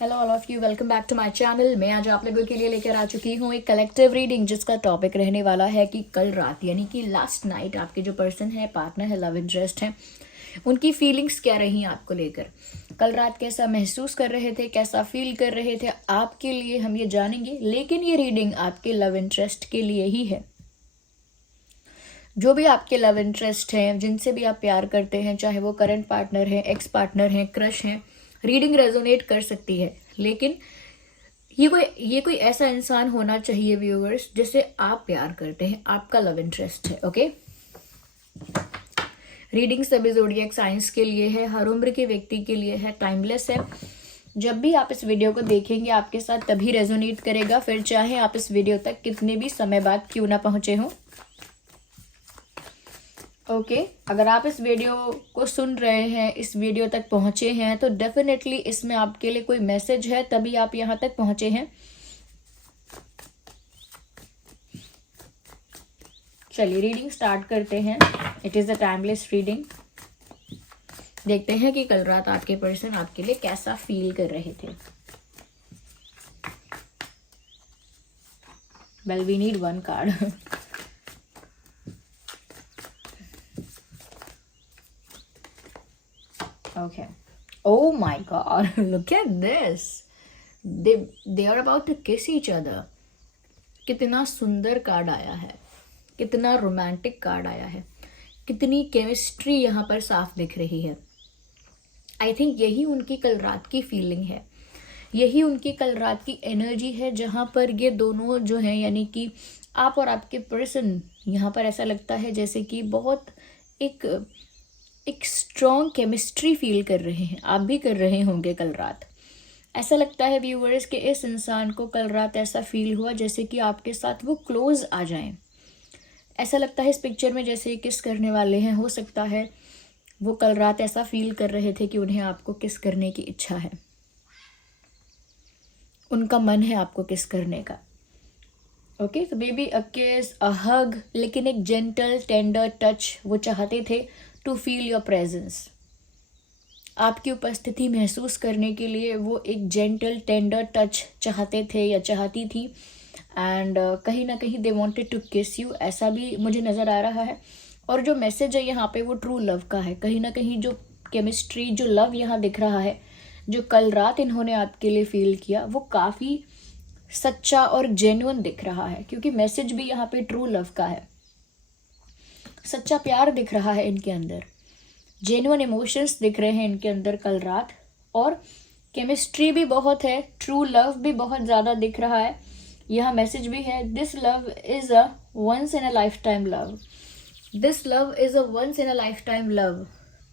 Hello all of you, welcome back to my channel. मैं आज आप लोगों के लिए लेकर आ चुकी हूँ एक कलेक्टिव रीडिंग जिसका टॉपिक रहने वाला है कि कल रात यानी कि लास्ट नाइट आपके जो पर्सन है, पार्टनर है, लव इंटरेस्ट है, उनकी फीलिंग्स क्या रही आपको लेकर। कल रात कैसा महसूस कर रहे थे, कैसा फील कर रहे थे आपके लिए हम ये जानेंगे। लेकिन ये रीडिंग आपके लव इंटरेस्ट के लिए ही है। जो भी आपके लव इंटरेस्ट हैं, जिनसे भी आप प्यार करते हैं, चाहे वो करंट पार्टनर है, एक्स पार्टनर है, क्रश है, रीडिंग रेजोनेट कर सकती है। लेकिन ये कोई ऐसा इंसान होना चाहिए व्यूअर्स जिसे आप प्यार करते हैं, आपका लव इंटरेस्ट है। ओके, रीडिंग सभी ज़ोडिएक साइंस के लिए है, हर उम्र के व्यक्ति के लिए है, टाइमलेस है। जब भी आप इस वीडियो को देखेंगे आपके साथ तभी रेजोनेट करेगा, फिर चाहे आप इस वीडियो तक कितने भी समय बाद क्यों ना पहुंचे हों। ओके, अगर आप इस वीडियो को सुन रहे हैं, इस वीडियो तक पहुंचे हैं, तो डेफिनेटली इसमें आपके लिए कोई मैसेज है, तभी आप यहां तक पहुंचे हैं। चलिए रीडिंग स्टार्ट करते हैं। It is a timeless reading. देखते हैं कि कल रात आपके पर्सन आपके लिए कैसा फील कर रहे थे। Well, we need one card. Okay. Oh my God! Look at this. They are about to kiss each other. कितना सुंदर कार्ड आया है, कितना रोमांटिक कार्ड आया है, कितनी केमिस्ट्री यहाँ पर साफ दिख रही है। आई थिंक यही उनकी कल रात की फीलिंग है, यही उनकी कल रात की एनर्जी है, जहाँ पर ये दोनों जो हैं यानी कि आप और आपके पर्सन, यहाँ पर ऐसा लगता है जैसे कि बहुत एक स्ट्रॉन्ग केमिस्ट्री फील कर रहे हैं। आप भी कर रहे होंगे कल रात। ऐसा लगता है व्यूअर्स कि इस इंसान को कल रात ऐसा फील हुआ जैसे कि आपके साथ वो क्लोज आ जाएं। ऐसा लगता है इस पिक्चर में जैसे किस करने वाले हैं। हो सकता है वो कल रात ऐसा फील कर रहे थे कि उन्हें आपको किस करने की इच्छा है, उनका मन है आपको किस करने का। ओके, तो बेबी अ किस, अ हग, लेकिन एक जेंटल टेंडर टच वो चाहते थे। टू फील योर प्रेजेंस, आपकी उपस्थिति महसूस करने के लिए वो एक जेंटल टेंडर टच चाहते थे या चाहती थी। एंड कहीं ना कहीं दे वांटेड टू किस यू, ऐसा भी मुझे नज़र आ रहा है। और जो मैसेज है यहाँ पे वो ट्रू लव का है। कहीं ना कहीं जो केमिस्ट्री, जो लव यहाँ दिख रहा है, जो कल रात इन्होंने आपके लिए फील किया, वो काफ़ी सच्चा और जेन्युइन दिख रहा है, क्योंकि मैसेज भी यहाँ पे ट्रू लव का है। सच्चा प्यार दिख रहा है इनके अंदर, जेन्युइन इमोशंस दिख रहे हैं इनके अंदर कल रात, और केमिस्ट्री भी बहुत है, ट्रू लव भी बहुत ज़्यादा दिख रहा है। यह मैसेज भी है, this love is a once in a lifetime love. This love is a once in a lifetime love.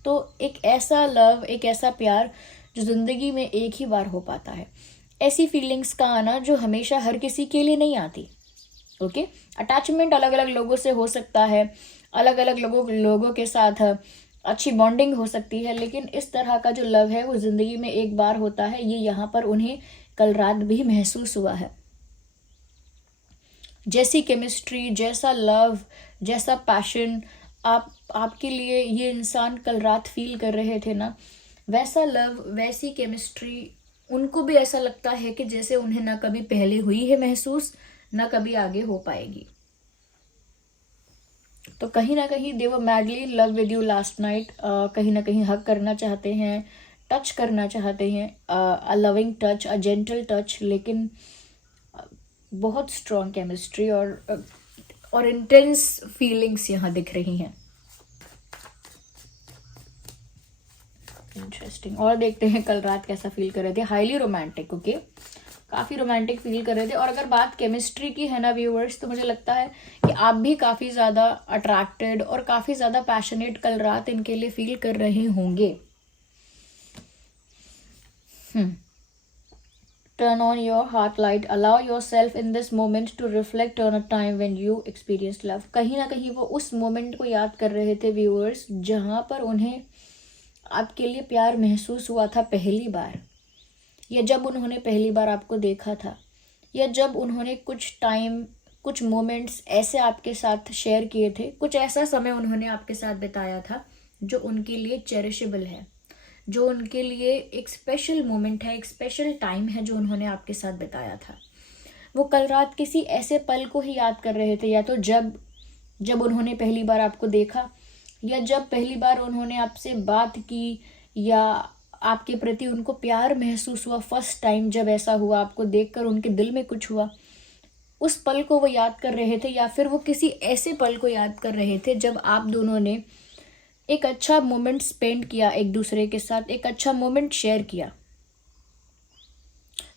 तो एक ऐसा लव, एक ऐसा प्यार जो ज़िंदगी में एक ही बार हो पाता है। ऐसी फीलिंग्स का आना जो हमेशा हर किसी के लिए नहीं आती। ओके, अटैचमेंट अलग अलग लोगों से हो सकता है, अलग अलग लोगों के साथ अच्छी बॉन्डिंग हो सकती है, लेकिन इस तरह का जो लव है वो ज़िंदगी में एक बार होता है। ये यहाँ पर उन्हें कल रात भी महसूस हुआ है। जैसी केमिस्ट्री, जैसा लव, जैसा पैशन आपके लिए ये इंसान कल रात फील कर रहे थे ना, वैसा लव, वैसी केमिस्ट्री उनको भी ऐसा लगता है कि जैसे उन्हें ना कभी पहले हुई है महसूस, ना कभी आगे हो पाएगी। तो कहीं ना कहीं they were madly in love with you last night. कहीं ना कहीं हग करना चाहते हैं, टच करना चाहते हैं, a loving touch, a gentle touch, लेकिन बहुत स्ट्रॉन्ग केमिस्ट्री और इंटेंस फीलिंग्स यहाँ दिख रही हैं। इंटरेस्टिंग। और देखते हैं कल रात कैसा फील कर रहे थे। Highly romantic. ओके, काफ़ी रोमांटिक फील कर रहे थे। और अगर बात केमिस्ट्री की है ना व्यूअर्स, तो मुझे लगता है कि आप भी काफ़ी ज़्यादा अट्रैक्टेड और काफ़ी ज़्यादा पैशनेट कल रात इनके लिए फील कर रहे होंगे। Turn on your heart light, allow yourself in this moment to reflect on a time when you experience love. कहीं ना कहीं वो उस मोमेंट को याद कर रहे थे व्यूअर्स, जहाँ पर उन्हें आपके लिए प्यार महसूस हुआ था पहली बार, या जब उन्होंने पहली बार आपको देखा था, या जब उन्होंने कुछ टाइम, कुछ मोमेंट्स ऐसे आपके साथ शेयर किए थे, कुछ ऐसा समय उन्होंने आपके साथ बिताया था जो उनके लिए चेरिशेबल है, जो उनके लिए एक स्पेशल मोमेंट है, एक स्पेशल टाइम है जो उन्होंने आपके साथ बिताया था। वो कल रात किसी ऐसे पल को ही याद कर रहे थे, या तो जब जब उन्होंने पहली बार आपको देखा, या जब पहली बार उन्होंने आपसे बात की, या आपके प्रति उनको प्यार महसूस हुआ फर्स्ट टाइम जब ऐसा हुआ, आपको देखकर उनके दिल में कुछ हुआ, उस पल को वो याद कर रहे थे। या फिर वो किसी ऐसे पल को याद कर रहे थे जब आप दोनों ने एक अच्छा मोमेंट स्पेंड किया एक दूसरे के साथ, एक अच्छा मोमेंट शेयर किया।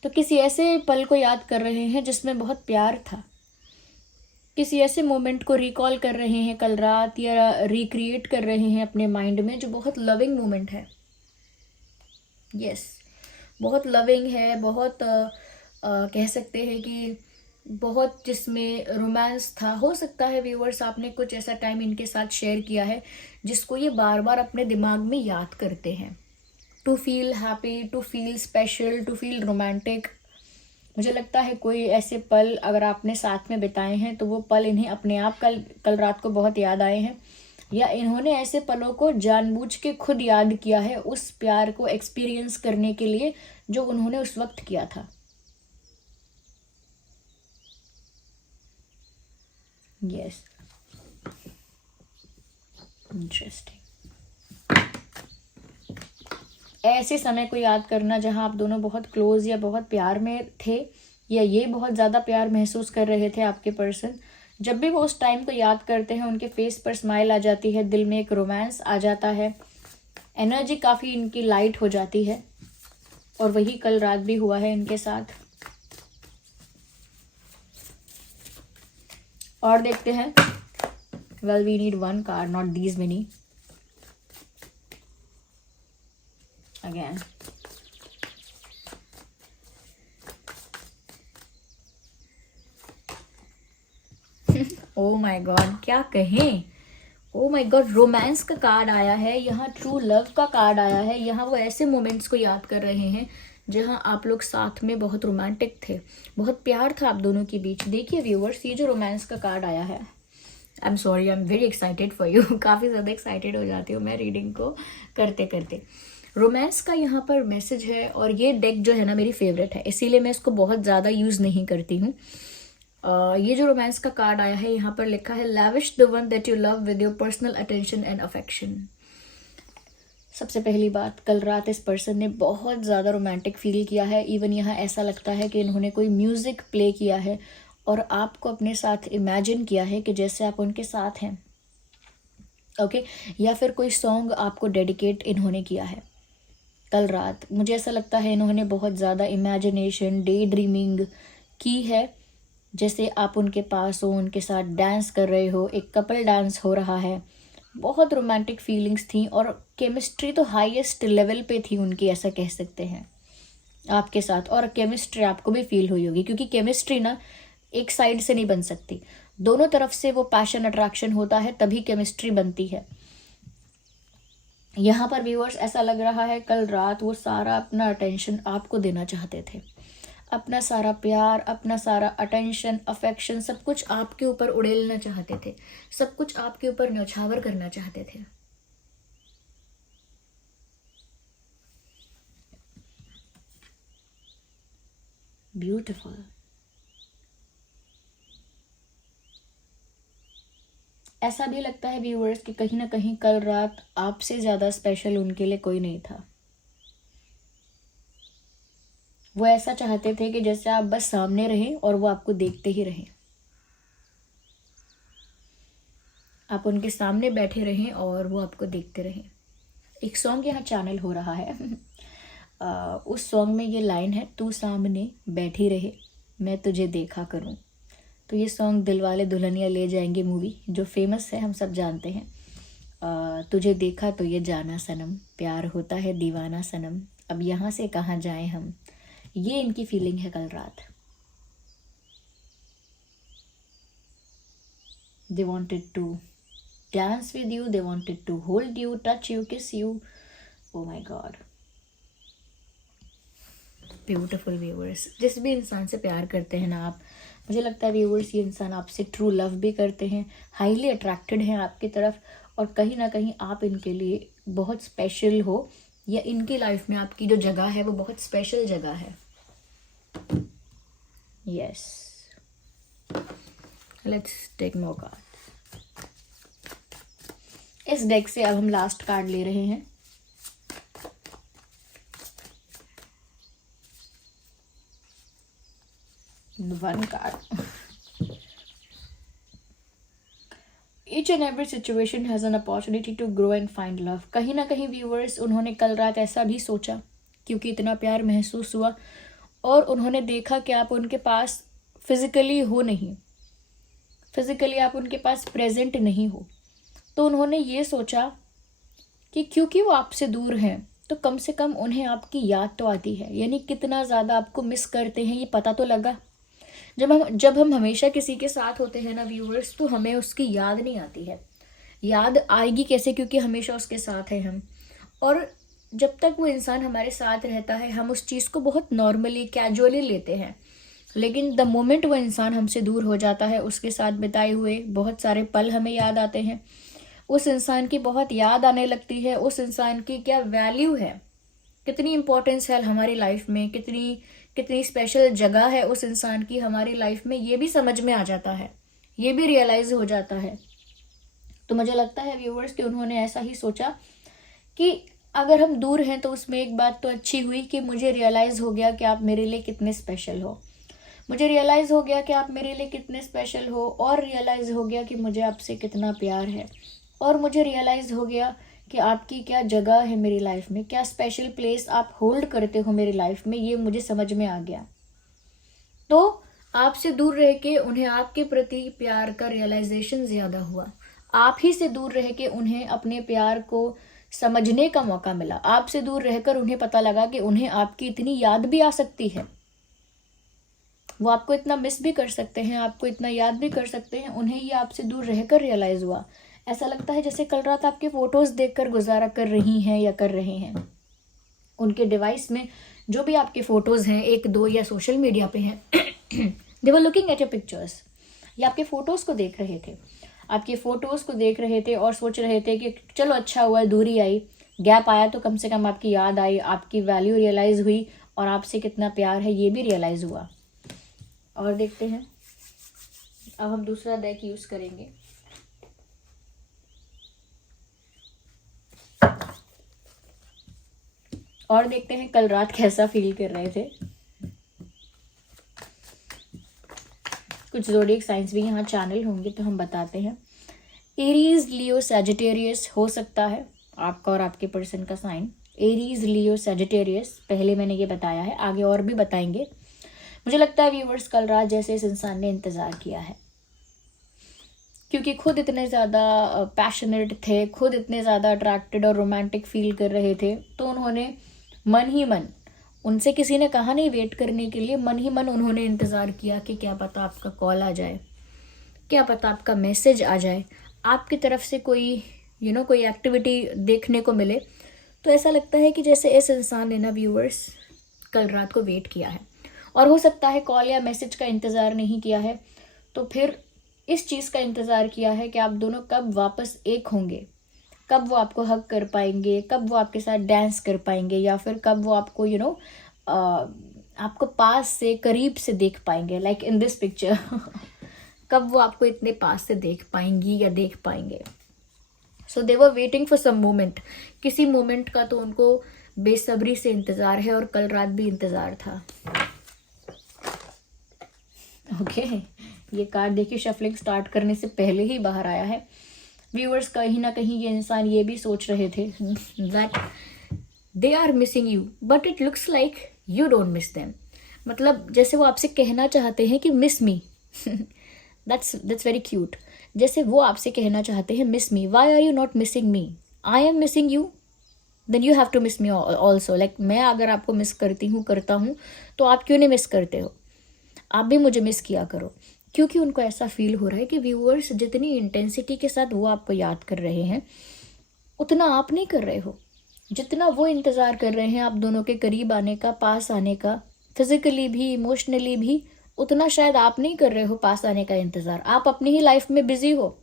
तो किसी ऐसे पल को याद कर रहे हैं जिसमें बहुत प्यार था, किसी ऐसे मोमेंट को रिकॉल कर रहे हैं कल रात, या रिक्रिएट कर रहे हैं अपने माइंड में, जो बहुत लविंग मोमेंट है। यस, बहुत लविंग है, बहुत कह सकते हैं कि बहुत जिसमें रोमांस था। हो सकता है व्यूअर्स आपने कुछ ऐसा टाइम इनके साथ शेयर किया है जिसको ये बार बार अपने दिमाग में याद करते हैं, to feel happy, to feel special, to feel romantic. मुझे लगता है कोई ऐसे पल अगर आपने साथ में बिताए हैं तो वो पल इन्हें अपने आप कल रात को बहुत याद आए हैं, या इन्होंने ऐसे पलों को जानबूझ के खुद याद किया है उस प्यार को एक्सपीरियंस करने के लिए जो उन्होंने उस वक्त किया था। Yes, interesting. ऐसे समय को याद करना जहां आप दोनों बहुत क्लोज या बहुत प्यार में थे, या ये बहुत ज़्यादा प्यार महसूस कर रहे थे आपके पर्सन, जब भी वो उस टाइम को याद करते हैं उनके फेस पर स्माइल आ जाती है, दिल में एक रोमांस आ जाता है, एनर्जी काफ़ी इनकी लाइट हो जाती है। और वही कल रात भी हुआ है इनके साथ। और देखते हैं। Well, we need one card, not these many. Again oh my god, क्या कहें। ओ माय गॉड, रोमांस का कार्ड आया है यहाँ, ट्रू लव का कार्ड आया है यहाँ। वो ऐसे मोमेंट्स को याद कर रहे हैं जहाँ आप लोग साथ में बहुत रोमांटिक थे, बहुत प्यार था आप दोनों के बीच। देखिए व्यूअर्स, ये जो रोमांस का कार्ड आया है, I am sorry, I am very excited for you. काफ़ी ज़्यादा एक्साइटेड हो जाती हूँ मैं रीडिंग को करते करते। रोमांस का यहाँ पर मैसेज है, और ये डेक जो है ना मेरी फेवरेट है, इसीलिए मैं इसको बहुत ज़्यादा यूज़ नहीं करती हूँ। ये जो रोमांस का कार्ड आया है यहाँ पर लिखा है, lavish the one that you love with your personal attention and affection. सबसे पहली बात, कल रात इस पर्सन ने बहुत ज़्यादा रोमांटिक फील किया है। इवन यहाँ ऐसा लगता है कि इन्होंने कोई म्यूज़िक प्ले किया है और आपको अपने साथ इमेजिन किया है कि जैसे आप उनके साथ हैं, ओके। या फिर कोई सॉन्ग आपको डेडिकेट इन्होंने किया है कल रात। मुझे ऐसा लगता है इन्होंने बहुत ज़्यादा इमेजिनेशन, डे ड्रीमिंग की है, जैसे आप उनके पास हो, उनके साथ डांस कर रहे हो, एक कपल डांस हो रहा है। बहुत रोमांटिक फीलिंग्स थी, और केमिस्ट्री तो हाईएस्ट लेवल पे थी उनकी, ऐसा कह सकते हैं आपके साथ। और केमिस्ट्री आपको भी फील हुई होगी, क्योंकि केमिस्ट्री ना एक साइड से नहीं बन सकती, दोनों तरफ से वो पैशन अट्रैक्शन होता है, तभी केमिस्ट्री बनती है। यहाँ पर व्यूअर्स ऐसा लग रहा है कल रात वो सारा अपना अटेंशन आपको देना चाहते थे, अपना सारा प्यार, अपना सारा अटेंशन, अफेक्शन, सब कुछ आपके ऊपर उड़ेलना चाहते थे, सब कुछ आपके ऊपर न्यौछावर करना चाहते थे। ब्यूटिफुल। ऐसा भी लगता है व्यूअर्स कि कहीं ना कहीं कल रात आपसे ज़्यादा स्पेशल उनके लिए कोई नहीं था। वो ऐसा चाहते थे कि जैसे आप बस सामने रहें और वो आपको देखते ही रहें, आप उनके सामने बैठे रहें और वो आपको देखते रहें। एक सॉन्ग यहाँ चैनल हो रहा है उस सॉन्ग में ये लाइन है, तू सामने बैठी रहे मैं तुझे देखा करूं। तो ये सॉन्ग दिलवाले दुल्हनिया ले जाएंगे मूवी, जो फेमस है, हम सब जानते हैं। तुझे देखा तो ये जाना सनम, प्यार होता है दीवाना सनम, अब यहाँ से कहाँ जाएं हम। ये इनकी फीलिंग है कल रात। They wanted to dance with you, they wanted to hold you, touch you, kiss you. Oh my God. Beautiful viewers. जिस भी इंसान से प्यार करते हैं ना आप, मुझे लगता है व्यूअर्स ये इंसान आपसे ट्रू लव भी करते हैं, हाईली अट्रैक्टेड हैं आपकी तरफ, और कहीं ना कहीं आप इनके लिए बहुत स्पेशल हो, या इनकी लाइफ में आपकी जो जगह है वो बहुत स्पेशल जगह है। Yes, let's take more card. इस डेक से अब हम लास्ट कार्ड ले रहे हैं। One card. Each and every situation has an opportunity to grow and find love। कहीं ना कहीं व्यूअर्स, उन्होंने कल रात ऐसा भी सोचा, क्योंकि इतना प्यार महसूस हुआ और उन्होंने देखा कि आप उनके पास फिजिकली हो नहीं, फिजिकली आप उनके पास प्रेजेंट नहीं हो, तो उन्होंने ये सोचा कि क्योंकि वो आपसे दूर हैं तो कम से कम उन्हें आपकी याद तो आती है। यानी कितना ज़्यादा आपको मिस करते हैं ये पता तो लगा। जब हम हमेशा किसी के साथ होते हैं ना व्यूअर्स, तो हमें उसकी याद नहीं आती है। याद आएगी कैसे, क्योंकि हमेशा उसके साथ हैं हम। और जब तक वो इंसान हमारे साथ रहता है हम उस चीज़ को बहुत नॉर्मली कैजुअली लेते हैं, लेकिन द मोमेंट वो इंसान हमसे दूर हो जाता है, उसके साथ बिताए हुए बहुत सारे पल हमें याद आते हैं। उस इंसान की बहुत याद आने लगती है, उस इंसान की क्या वैल्यू है, कितनी इम्पोर्टेंस है हमारी लाइफ में, कितनी स्पेशल जगह है उस इंसान की हमारी लाइफ में, ये भी समझ में आ जाता है, ये भी रियलाइज हो जाता है। तो मुझे लगता है व्यूअर्स कि उन्होंने ऐसा ही सोचा कि अगर हम दूर हैं तो उसमें एक बात तो अच्छी हुई कि मुझे रियलाइज हो गया कि आप मेरे लिए कितने स्पेशल हो, मुझे रियलाइज हो गया कि आप मेरे लिए कितने स्पेशल हो, और रियलाइज हो गया कि मुझे आपसे कितना प्यार है, और मुझे रियलाइज हो गया कि आपकी क्या जगह है मेरी लाइफ में, क्या स्पेशल प्लेस आप होल्ड करते हो मेरी लाइफ में, ये मुझे समझ में आ गया। तो आपसे दूर रह के उन्हें आपके प्रति प्यार का रियलाइजेशन ज़्यादा हुआ, आप ही से दूर रह के उन्हें अपने प्यार को समझने का मौका मिला, आपसे दूर रहकर उन्हें पता लगा कि उन्हें आपकी इतनी याद भी आ सकती है, वो आपको इतना मिस भी कर सकते हैं, आपको इतना याद भी कर सकते हैं। उन्हें ये आपसे दूर रहकर रियलाइज़ हुआ। ऐसा लगता है जैसे कल रात आपके फ़ोटोज़ देखकर गुजारा कर रही हैं या कर रहे हैं। उनके डिवाइस में जो भी आपके फ़ोटोज़ हैं, 1-2 या सोशल मीडिया पे हैं, they were looking at your pictures. ये आपके फ़ोटोज़ को देख रहे थे, आपके फ़ोटोज़ को देख रहे थे और सोच रहे थे कि चलो अच्छा हुआ दूरी आई, गैप आया तो कम से कम आपकी याद आई, आपकी वैल्यू रियलाइज़ हुई और आपसे कितना प्यार है ये भी रियलाइज़ हुआ। और देखते हैं, अब हम दूसरा डेक यूज़ करेंगे। और देखते हैं कल रात कैसा फील कर रहे थे। कुछ ज़ोडिएक साइंस भी यहाँ चैनल होंगे तो हम बताते हैं। एरीज, लियो, सैजिटेरियस हो सकता है आपका और आपके पर्सन का साइन। एरीज, लियो, सैजिटेरियस पहले मैंने ये बताया है, आगे और भी बताएंगे। मुझे लगता है व्यूवर्स कल रात जैसे इस इंसान ने इंतज़ार किया है, क्योंकि खुद इतने ज़्यादा पैशनेट थे, खुद इतने ज़्यादा अट्रैक्टेड और रोमांटिक फील कर रहे थे, तो उन्होंने मन ही मन, उनसे किसी ने कहा नहीं वेट करने के लिए, मन ही मन उन्होंने इंतज़ार किया कि क्या पता आपका कॉल आ जाए, क्या पता आपका मैसेज आ जाए, आपकी तरफ से कोई कोई एक्टिविटी देखने को मिले। तो ऐसा लगता है कि जैसे इस इंसान ने ना व्यूवर्स कल रात को वेट किया है, और हो सकता है कॉल या मैसेज का इंतज़ार नहीं किया है तो फिर इस चीज़ का इंतज़ार किया है कि आप दोनों कब वापस एक होंगे, कब वो आपको हग कर पाएंगे, कब वो आपके साथ डांस कर पाएंगे, या फिर कब वो आपको आपको पास से करीब से देख पाएंगे, लाइक इन दिस पिक्चर। कब वो आपको इतने पास से देख पाएंगी या देख पाएंगे। So they were waiting for some moment, किसी मोमेंट का तो उनको बेसब्री से इंतज़ार है, और कल रात भी इंतज़ार था। ओके, ये कार्ड देखिए शफलिंग स्टार्ट करने से पहले ही बाहर आया है। व्यूअर्स कहीं ना कहीं ये इंसान ये भी सोच रहे थे that they are missing you but it looks like you don't miss them. मतलब जैसे वो आपसे कहना चाहते हैं कि miss me. That's very cute. जैसे वो आपसे कहना चाहते हैं miss me, why are you not missing me, I am missing you, then you have to miss me also. Like मैं अगर आपको मिस करता हूँ तो आप क्यों नहीं मिस करते हो, आप भी मुझे मिस किया करो। क्योंकि उनको ऐसा फील हो रहा है कि व्यूअर्स जितनी इंटेंसिटी के साथ वो आपको याद कर रहे हैं उतना आप नहीं कर रहे हो, जितना वो इंतज़ार कर रहे हैं आप दोनों के करीब आने का, पास आने का, फिजिकली भी इमोशनली भी, उतना शायद आप नहीं कर रहे हो पास आने का इंतज़ार। आप अपनी ही लाइफ में बिजी हो,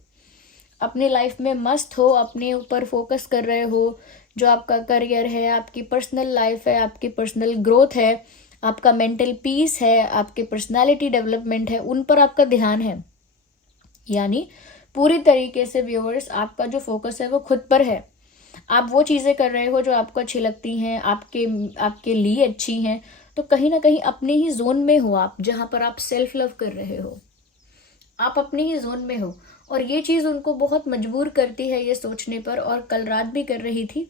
अपनी लाइफ में मस्त हो, अपने ऊपर फोकस कर रहे हो, जो आपका करियर है, आपकी पर्सनल लाइफ है, आपकी पर्सनल ग्रोथ है, आपका मेंटल पीस है, आपके पर्सनालिटी डेवलपमेंट है, उन पर आपका ध्यान है। यानी पूरी तरीके से व्यूअर्स आपका जो फोकस है वो खुद पर है। आप वो चीज़ें कर रहे हो जो आपको अच्छी लगती हैं, आपके आपके लिए अच्छी हैं, तो कहीं ना कहीं अपने ही जोन में हो आप, जहाँ पर आप सेल्फ लव कर रहे हो, आप अपने ही जोन में हो। और ये चीज़ उनको बहुत मजबूर करती है ये सोचने पर, और कल रात भी कर रही थी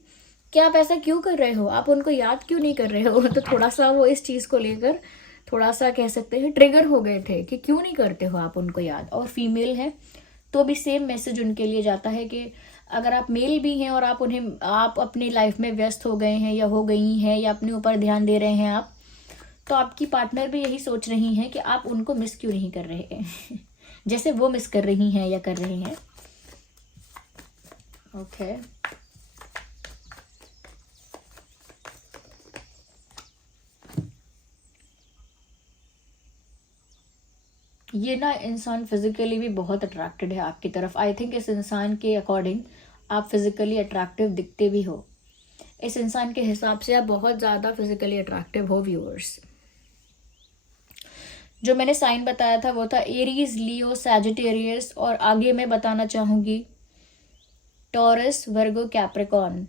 कि आप ऐसा क्यों कर रहे हो, आप उनको याद क्यों नहीं कर रहे हो। तो थोड़ा सा वो इस चीज़ को लेकर थोड़ा सा कह सकते हैं ट्रिगर हो गए थे कि क्यों नहीं करते हो आप उनको याद। और फीमेल है तो भी सेम मैसेज उनके लिए जाता है कि अगर आप मेल भी हैं और आप अपनी लाइफ में व्यस्त हो गए हैं या हो गई हैं या अपने ऊपर ध्यान दे रहे हैं आप, तो आपकी पार्टनर भी यही सोच रही हैं कि आप उनको मिस क्यों नहीं कर रहे हैं जैसे वो मिस कर रही हैं या कर रहे हैं। ओके ये ना इंसान फिजिकली भी बहुत अट्रैक्टेड है आपकी तरफ। आई थिंक इस इंसान के अकॉर्डिंग आप फिजिकली अट्रैक्टिव दिखते भी हो। इस इंसान के हिसाब से आप बहुत ज़्यादा फिजिकली अट्रैक्टिव हो व्यूअर्स। जो मैंने साइन बताया था वो था एरीज, लियो, सैजिटेरियस, और आगे मैं बताना चाहूँगी टॉरस, वर्गो, कैप्रिकॉर्न।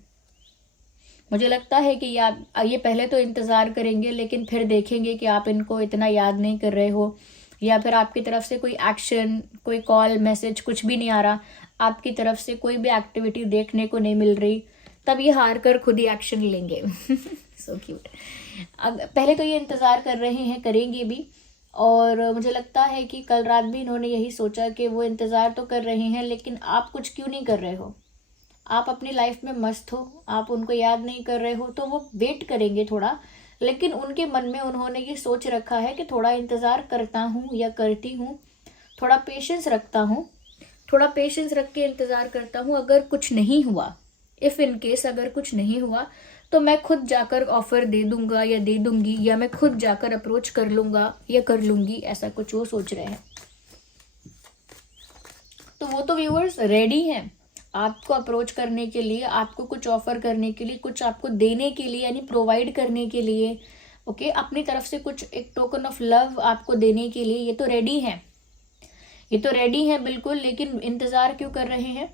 मुझे लगता है कि ये पहले तो इंतज़ार करेंगे, लेकिन फिर देखेंगे कि आप इनको इतना याद नहीं कर रहे हो, या फिर आपकी तरफ से कोई एक्शन, कोई कॉल, मैसेज कुछ भी नहीं आ रहा, आपकी तरफ से कोई भी एक्टिविटी देखने को नहीं मिल रही, तब ये हार कर खुद ही एक्शन लेंगे। So cute. अब पहले तो ये इंतज़ार कर रहे हैं, करेंगे भी, और मुझे लगता है कि कल रात भी इन्होंने यही सोचा कि वो इंतज़ार तो कर रहे हैं, लेकिन आप कुछ क्यों नहीं कर रहे हो, आप अपनी लाइफ में मस्त हो, आप उनको याद नहीं कर रहे हो, तो वो वेट करेंगे थोड़ा। लेकिन उनके मन में उन्होंने ये सोच रखा है कि थोड़ा इंतज़ार करता हूँ या करती हूँ, थोड़ा पेशेंस रखता हूँ, थोड़ा पेशेंस रख के इंतज़ार करता हूँ। अगर कुछ नहीं हुआ, इफ़ इन केस अगर कुछ नहीं हुआ, तो मैं खुद जाकर ऑफर दे दूंगा या दे दूंगी, या मैं खुद जाकर अप्रोच कर लूंगा या कर लूंगी, ऐसा कुछ वो सोच रहे हैं। तो वो तो व्यूअर्स रेडी हैं आपको अप्रोच करने के लिए, आपको कुछ ऑफर करने के लिए, कुछ आपको देने के लिए, यानी प्रोवाइड करने के लिए। ओके, अपनी तरफ से कुछ एक टोकन ऑफ लव आपको देने के लिए ये तो रेडी हैं, ये तो रेडी हैं बिल्कुल। लेकिन इंतज़ार क्यों कर रहे हैं?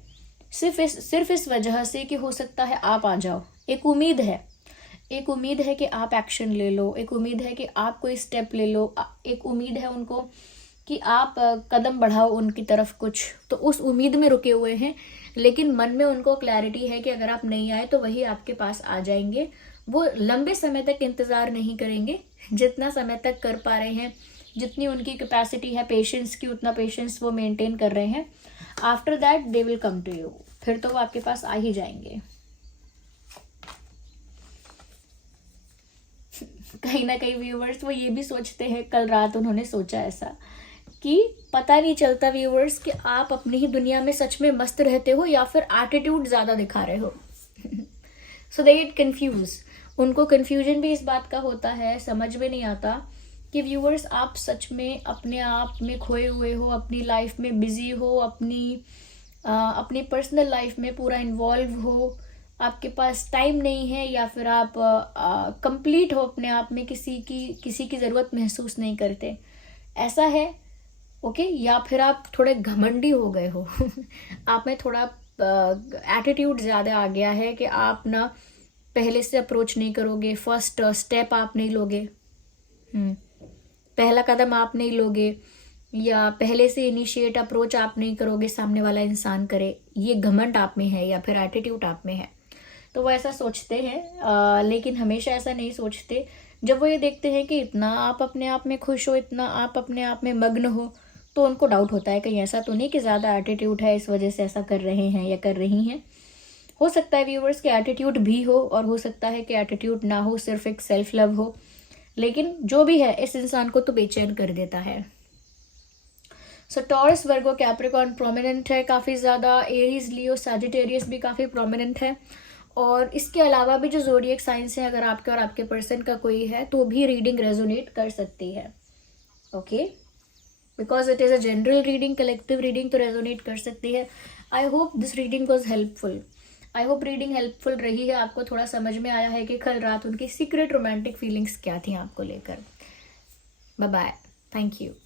सिर्फ इस वजह से कि हो सकता है आप आ जाओ। एक उम्मीद है, एक उम्मीद है कि आप एक्शन ले लो, एक उम्मीद है कि आप कोई स्टेप ले लो, एक उम्मीद है उनको कि आप कदम बढ़ाओ उनकी तरफ कुछ, तो उस उम्मीद में रुके हुए हैं। लेकिन मन में उनको क्लैरिटी है कि अगर आप नहीं आए तो वही आपके पास आ जाएंगे। वो लंबे समय तक इंतज़ार नहीं करेंगे, जितना समय तक कर पा रहे हैं, जितनी उनकी कैपेसिटी है पेशेंस की, उतना पेशेंस वो मेंटेन कर रहे हैं। After that they will come to you, फिर तो वो आपके पास आ ही जाएंगे। कहीं ना कहीं व्यूवर्स वो ये भी सोचते हैं, कल रात उन्होंने सोचा ऐसा कि पता नहीं चलता व्यूवर्स कि आप अपनी ही दुनिया में सच में मस्त रहते हो या फिर एटीट्यूड ज़्यादा दिखा रहे हो। सो दे गेट कंफ्यूज। उनको कंफ्यूजन भी इस बात का होता है, समझ में नहीं आता कि व्यूवर्स आप सच में अपने आप में खोए हुए हो, अपनी लाइफ में बिजी हो, अपनी पर्सनल लाइफ में पूरा इन्वॉल्व हो, आपके पास टाइम नहीं है, या फिर आप कंप्लीट हो अपने आप में, किसी की ज़रूरत महसूस नहीं करते, ऐसा है। ओके, या फिर आप थोड़े घमंडी हो गए हो। आप में थोड़ा एटीट्यूड ज़्यादा आ गया है कि आप ना पहले से अप्रोच नहीं करोगे, फर्स्ट स्टेप आप नहीं लोगे, पहला कदम आप नहीं लोगे, या पहले से इनिशिएट अप्रोच आप नहीं करोगे, सामने वाला इंसान करे, ये घमंड आप में है या फिर एटीट्यूड आप में है। तो वो ऐसा सोचते हैं, लेकिन हमेशा ऐसा नहीं सोचते। जब वो ये देखते हैं कि इतना आप अपने आप में खुश हो, इतना आप अपने आप में मग्न हो, तो उनको डाउट होता है कहीं ऐसा तो नहीं कि ज़्यादा एटीट्यूड है, इस वजह से ऐसा कर रहे हैं या कर रही हैं। हो सकता है व्यूवर्स के एटीट्यूड भी हो, और हो सकता है कि एटीट्यूड ना हो, सिर्फ एक सेल्फ लव हो। लेकिन जो भी है, इस इंसान को तो बेचैन कर देता है। सो टॉरस, वर्गो, कैप्रिकॉर्न प्रोमिनेंट है काफ़ी ज़्यादा, एरीज, लियो, सैजिटेरियस भी काफ़ी प्रोमिनेंट है। और इसके अलावा भी जो ज़ोडिएक साइंस है, अगर आपके और आपके पर्सन का कोई है तो भी रीडिंग रेजोनेट कर सकती है। Okay, because it is a general reading, collective reading तो रेजोनेट कर सकती है. I hope this reading was helpful. I hope reading helpful रही है, आपको थोड़ा समझ में आया है कि कल रात उनकी सीक्रेट रोमांटिक फीलिंग्स क्या थी आपको लेकर. Bye bye. Thank you.